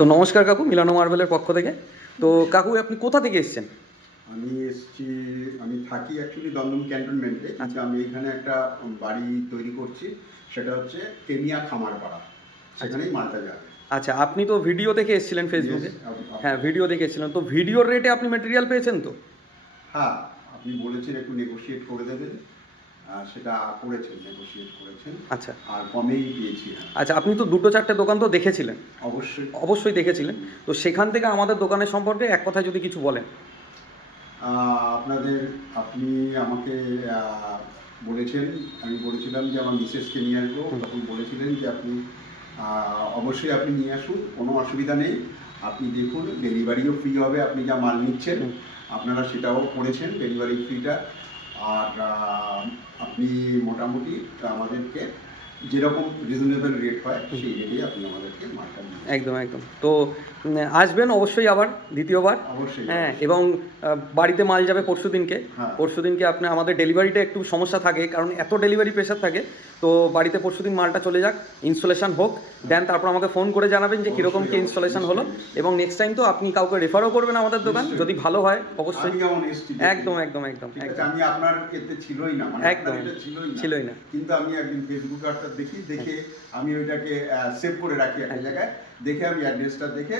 তো নমস্কার কাকু, মিলানো মার্বেলের পক্ষ থেকে। তো কাকু, আপনি কোথা থেকে এসেছেন? আমি এসছি, আমি থাকি অ্যাকচুয়ালি দমদম ক্যান্টনমেন্টে, কিন্তু আচ্ছা আমি এখানে একটা বাড়ি তৈরি করছি। সেটা হচ্ছে তেমিয়া খামারপাড়া, আচ্ছা সেখানেই মালটা যাবে। আচ্ছা, আপনি তো ভিডিও দেখে এসেছিলেন ইয়েস। ফেসবুকে। হ্যাঁ, ভিডিও দেখে এসেছিলেন, তো ভিডিওর রেটে আপনি মেটেরিয়াল পেয়েছেন তো? হ্যাঁ, আপনি বলেছেন একটু নেগোশিয়েট করে দেবেন, সেটা করেছেন, নেগোশিয়েট করেছেন। আচ্ছা আর কমেই পেয়েছি, হ্যাঁ। আচ্ছা, আপনি তো দুটো চারটে দোকান তো দেখেছিলেন, অবশ্যই। অবশ্যই দেখেছিলেন। তো সেখান থেকে আমাদের দোকানের সম্পর্কে এক কথায় যদি কিছু বলেন। আপনাদের, আপনি আমাকে আহ, বলেছেন, আমি বলেছিলাম যে আমার মিসেসকে নিয়ে আসবো, হুম তখন বলেছিলেন যে আপনি অবশ্যই আপনি নিয়ে আসুন, কোনো অসুবিধা নেই। আপনি দেখুন, ডেলিভারিও ফ্রি হবে, আপনি যা মাল নিচ্ছেন হুম আপনারা সেটাও করেছেন, ডেলিভারি ফ্রিটা। আর আপনি মোটামুটি আমাদেরকে যেরকম রিজনেবল রেট হয় হুম, সেই রেটেই আপনি আমাদেরকে মালটা নিয়ে একদম একদম। তো আসবেন অবশ্যই আবার দ্বিতীয়বার। অবশ্যই, হ্যাঁ, অবশ্যই। এবং বাড়িতে মাল যাবে পরশুদিনকে। হ্যাঁ, পরশুদিনকে আপনি, আমাদের ডেলিভারিটা একটু সমস্যা থাকে, কারণ এত ডেলিভারি প্রেশার থাকে। তো বাড়িতে পরশুদিন মালটা চলে যাক, ইনস্টলেশন হোক, দেন তারপর আমাকে ফোন করে জানাবেন যে কীরকম অবশ্যই, কী অবশ্যই, ইনস্টলেশন হলো। নিশ্চয়ই, নিশ্চয়ই। এবং নেক্সট টাইম তো আপনি কাউকে রেফারও করবেন আমাদের দোকান, নিশ্চয়ই, যদি ভালো হয় অবশ্যই। আমি যেমন এসছি দেখে। একদম একদম একদম ঠিক আছে, একদম আমি আপনার এতে ছিলই না, মানে আপনার একদম এটা ছিলই না। ছিলই না। কিন্তু আমি একদিন ফেসবুকে একটা দেখে হ্যাঁ আমি ওইটাকে সেভ করে রাখি একটা হ্যাঁ, জায়গায়, দেখে আমি অ্যাড্রেসটা দেখে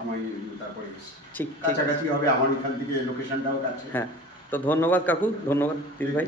আমি তারপরে এসছি। ঠিক ঠিক আছে। কাছাকাছি হবে, আমার এখান থেকে লোকেশনটাও কাছে। হ্যাঁ, তো ধন্যবাদ কাকু, ধন্যবাদ দিদি ভাই।